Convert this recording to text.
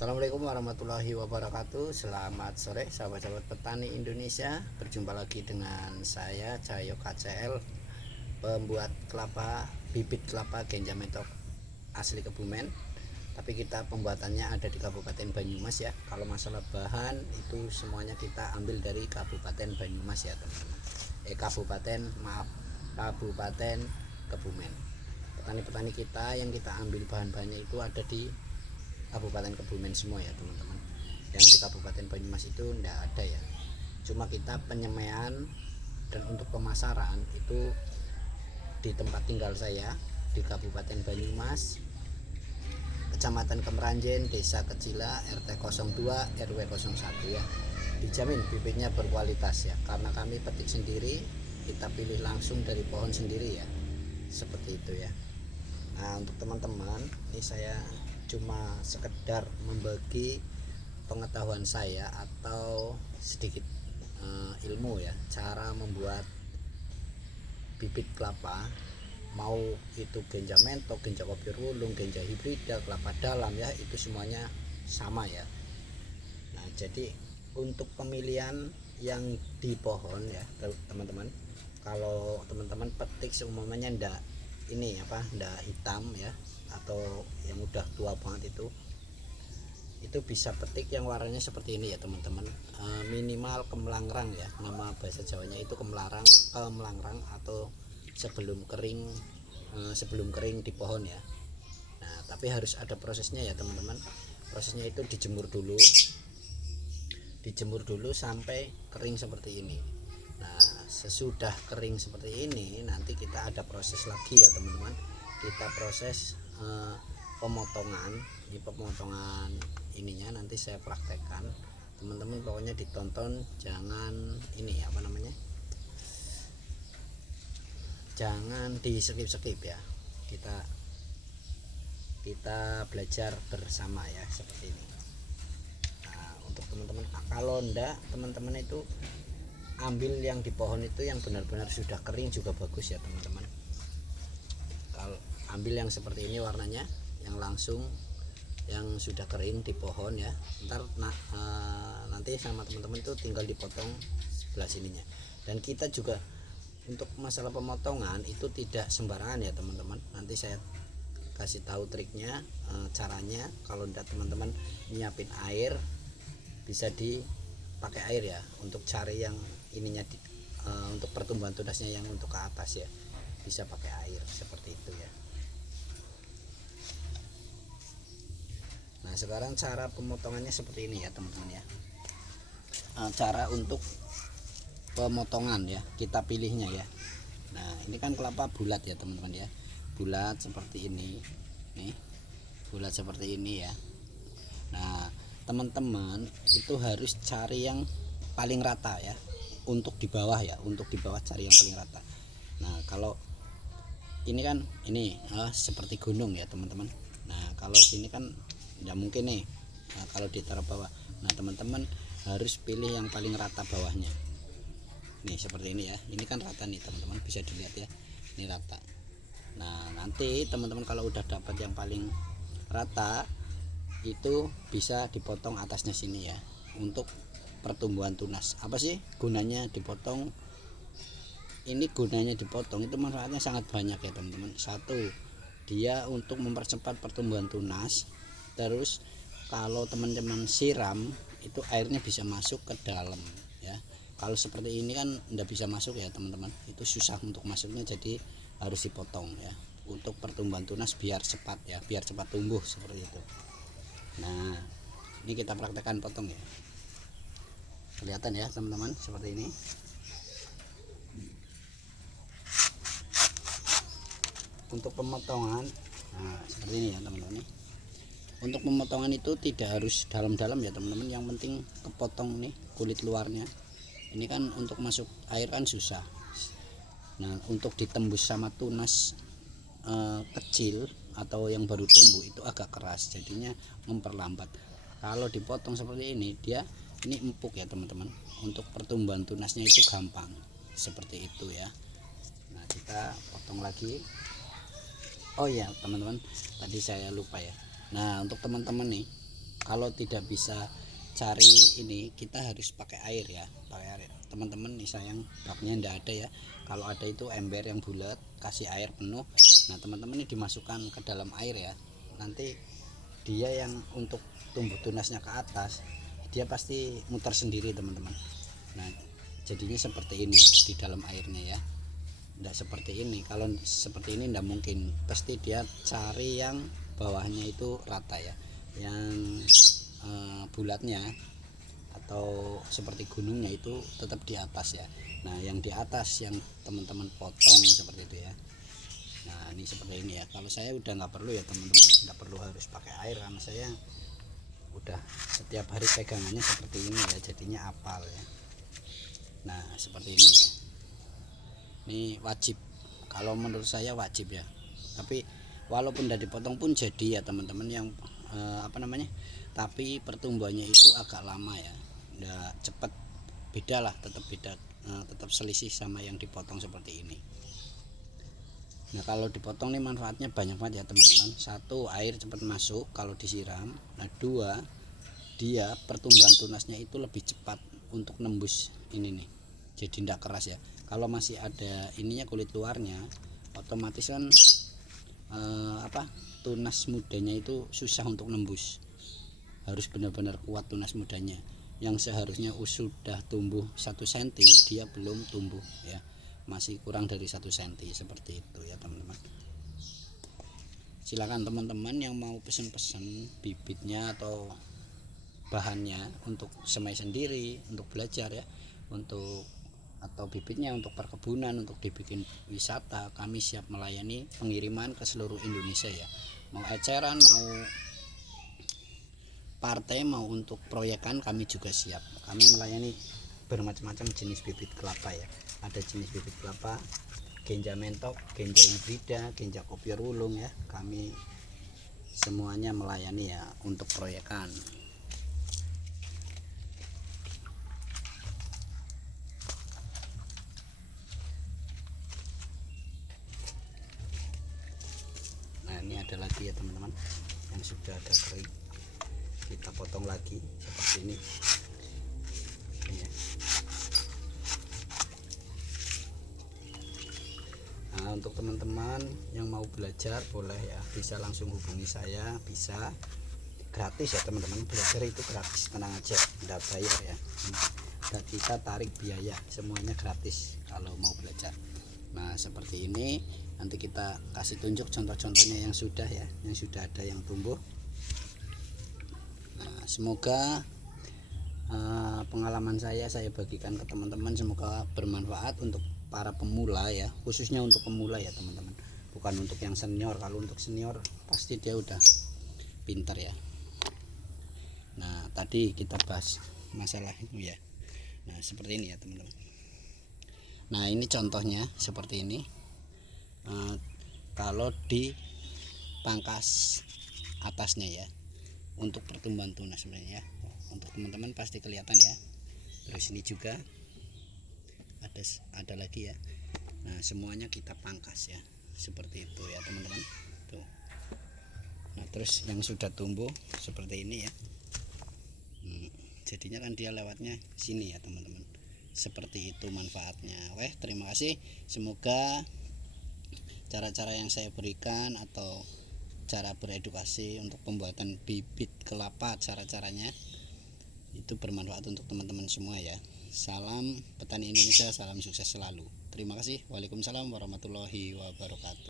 Assalamualaikum warahmatullahi wabarakatuh. Selamat sore sahabat-sahabat petani Indonesia. Berjumpa lagi dengan saya Cahyo KCL, pembuat bibit kelapa Genja Mentok asli Kebumen. Tapi kita pembuatannya ada di Kabupaten Banyumas ya. Kalau masalah bahan itu semuanya kita ambil dari Kabupaten Banyumas ya teman-teman. Kabupaten Kebumen. Petani-petani kita yang kita ambil bahan-bahannya itu ada di Kabupaten Kebumen semua ya teman-teman. Yang di Kabupaten Banyumas itu enggak ada ya. Cuma kita penyemaian dan untuk pemasaran itu di tempat tinggal saya di Kabupaten Banyumas, Kecamatan Kemeranjen, Desa Kecila, RT 02 RW 01 ya. Dijamin bibitnya berkualitas ya, karena kami petik sendiri, kita pilih langsung dari pohon sendiri ya. Seperti itu ya. Nah, untuk teman-teman, ini saya cuma sekedar membagi pengetahuan saya atau sedikit ilmu ya, cara membuat bibit kelapa, mau itu Genja Mentok, Genja Kopi Rulung, Genja Hibrida, kelapa dalam ya, itu semuanya sama ya. Nah, jadi untuk pemilihan yang di pohon ya teman-teman, kalau teman-teman petik seumumnya ndak hitam ya, atau yang udah tua banget itu bisa petik yang warnanya seperti ini ya teman-teman. Minimal kemlangrang ya, nama bahasa Jawanya itu kemlangrang atau sebelum kering di pohon ya. Nah, tapi harus ada prosesnya ya teman-teman. Prosesnya itu dijemur dulu sampai kering seperti ini. Nah, sesudah kering seperti ini nanti kita ada proses lagi ya teman-teman. Kita proses pemotongan. Di pemotongan ininya nanti saya praktekkan, teman-teman pokoknya ditonton, jangan jangan di skip ya. Kita belajar bersama ya, seperti ini. Nah, untuk teman-teman, kalau ndak teman-teman itu ambil yang di pohon itu yang benar-benar sudah kering juga bagus ya teman-teman. Kalau ambil yang seperti ini warnanya, yang sudah kering di pohon ya, nanti sama teman-teman itu tinggal dipotong sebelah sininya. Dan kita juga untuk masalah pemotongan itu tidak sembarangan ya teman-teman. Nanti saya kasih tahu triknya, caranya. Kalau tidak teman-teman nyiapin air, bisa dipakai air ya untuk cari yang ininya untuk pertumbuhan tunasnya yang untuk ke atas ya, bisa pakai air seperti itu ya. Nah, sekarang cara pemotongannya seperti ini ya teman-teman ya. Cara untuk pemotongan ya, kita pilihnya ya. Nah, ini kan kelapa bulat ya teman-teman ya, bulat seperti ini nih, bulat seperti ini ya. Nah, teman-teman itu harus cari yang paling rata ya, untuk di bawah ya, cari yang paling rata. Nah, kalau ini kan seperti gunung ya teman-teman. Nah, kalau sini kan nggak mungkin nih, kalau ditaruh bawah. Nah, teman-teman harus pilih yang paling rata bawahnya nih, seperti ini ya. Ini kan rata nih teman-teman, bisa dilihat ya, ini rata. Nah, nanti teman-teman kalau udah dapat yang paling rata itu bisa dipotong atasnya sini ya, untuk pertumbuhan tunas. Apa sih gunanya dipotong? Ini gunanya dipotong itu manfaatnya sangat banyak ya teman-teman. Satu, dia untuk mempercepat pertumbuhan tunas. Terus kalau teman-teman siram itu airnya bisa masuk ke dalam ya. Kalau seperti ini kan tidak bisa masuk ya teman-teman, itu susah untuk masuknya, jadi harus dipotong ya, untuk pertumbuhan tunas biar cepat ya, biar cepat tumbuh seperti itu. Nah, ini kita praktekkan potong ya, kelihatan ya teman-teman, seperti ini. Untuk pemotongan, nah seperti ini ya teman-teman. Untuk pemotongan itu tidak harus dalam-dalam ya teman-teman, yang penting kepotong nih kulit luarnya. Ini kan untuk masuk air kan susah. Nah, untuk ditembus sama tunas kecil atau yang baru tumbuh itu agak keras, jadinya memperlambat. Kalau dipotong seperti ini, ini empuk ya teman-teman, untuk pertumbuhan tunasnya itu gampang, seperti itu ya. Nah, kita potong lagi. Oh ya teman-teman, tadi saya lupa ya. Nah, untuk teman-teman nih kalau tidak bisa cari ini, kita harus pakai air ya, pakai air teman-teman. Nih sayang baknya ndak ada ya, kalau ada itu ember yang bulat, kasih air penuh. Nah teman-teman ini dimasukkan ke dalam air ya, nanti dia yang untuk tumbuh tunasnya ke atas, dia pasti muter sendiri teman-teman. Nah jadinya seperti ini di dalam airnya ya, ndak seperti ini. Kalau seperti ini ndak mungkin, pasti dia cari yang bawahnya itu rata ya, yang bulatnya atau seperti gunungnya itu tetap di atas ya. Nah yang di atas yang teman-teman potong seperti itu ya. Nah ini seperti ini ya. Kalau saya udah nggak perlu ya teman-teman, nggak perlu harus pakai air karena saya udah setiap hari pegangannya seperti ini ya, jadinya apal ya. Nah seperti ini ya, ini wajib, kalau menurut saya wajib ya. Tapi walaupun udah dipotong pun jadi ya teman-teman, yang tapi pertumbuhannya itu agak lama ya, nggak cepet. Beda lah, tetap beda, tetap selisih sama yang dipotong seperti ini. Nah kalau dipotong nih manfaatnya banyak banget ya teman-teman. Satu, air cepat masuk kalau disiram. Nah dua, dia pertumbuhan tunasnya itu lebih cepat untuk nembus ini nih, jadi tidak keras ya. Kalau masih ada ininya, kulit luarnya, otomatis kan tunas mudanya itu susah untuk nembus. Harus benar-benar kuat tunas mudanya, yang seharusnya sudah tumbuh 1 cm dia belum tumbuh ya, masih kurang dari 1 cm seperti itu ya teman-teman. Silakan teman-teman yang mau pesen-pesen bibitnya atau bahannya untuk semai sendiri, untuk belajar ya, untuk atau bibitnya untuk perkebunan, untuk dibikin wisata, kami siap melayani pengiriman ke seluruh Indonesia ya. Mau eceran, mau partai, mau untuk proyekan, kami juga siap. Kami melayani bermacam-macam jenis bibit kelapa ya. Ada jenis bibit kelapa Genja mentok, Genja hibrida, Genja kopior wulung ya. Kami semuanya melayani ya untuk proyekan. Nah ini ada lagi ya teman-teman, yang sudah ada kering, kita potong lagi seperti ini ya. Nah untuk teman-teman yang mau belajar boleh ya, bisa langsung hubungi saya, bisa gratis ya teman-teman. Belajar itu gratis, tenang aja, tidak bayar ya, dan kita tarik biaya, semuanya gratis kalau mau belajar. Nah seperti ini, nanti kita kasih tunjuk contoh-contohnya yang sudah ya, yang sudah ada yang tumbuh. Nah semoga pengalaman saya bagikan ke teman-teman, semoga bermanfaat untuk para pemula ya, khususnya untuk pemula ya teman-teman, bukan untuk yang senior. Kalau untuk senior pasti dia udah pintar ya. Nah tadi kita bahas masalah itu ya. Nah seperti ini ya teman-teman. Nah ini contohnya seperti ini. Kalau di pangkas atasnya ya, untuk pertumbuhan tunas sebenarnya ya, untuk teman-teman pasti kelihatan ya. Terus ini juga ada lagi ya. Nah semuanya kita pangkas ya, seperti itu ya teman-teman tuh. Nah terus yang sudah tumbuh seperti ini ya, jadinya kan dia lewatnya sini ya teman-teman. Seperti itu manfaatnya. Terima kasih, semoga cara-cara yang saya berikan atau cara beredukasi untuk pembuatan bibit kelapa, cara-caranya itu bermanfaat untuk teman-teman semua ya. Salam petani Indonesia, salam sukses selalu. Terima kasih. Waalaikumsalam warahmatullahi wabarakatuh.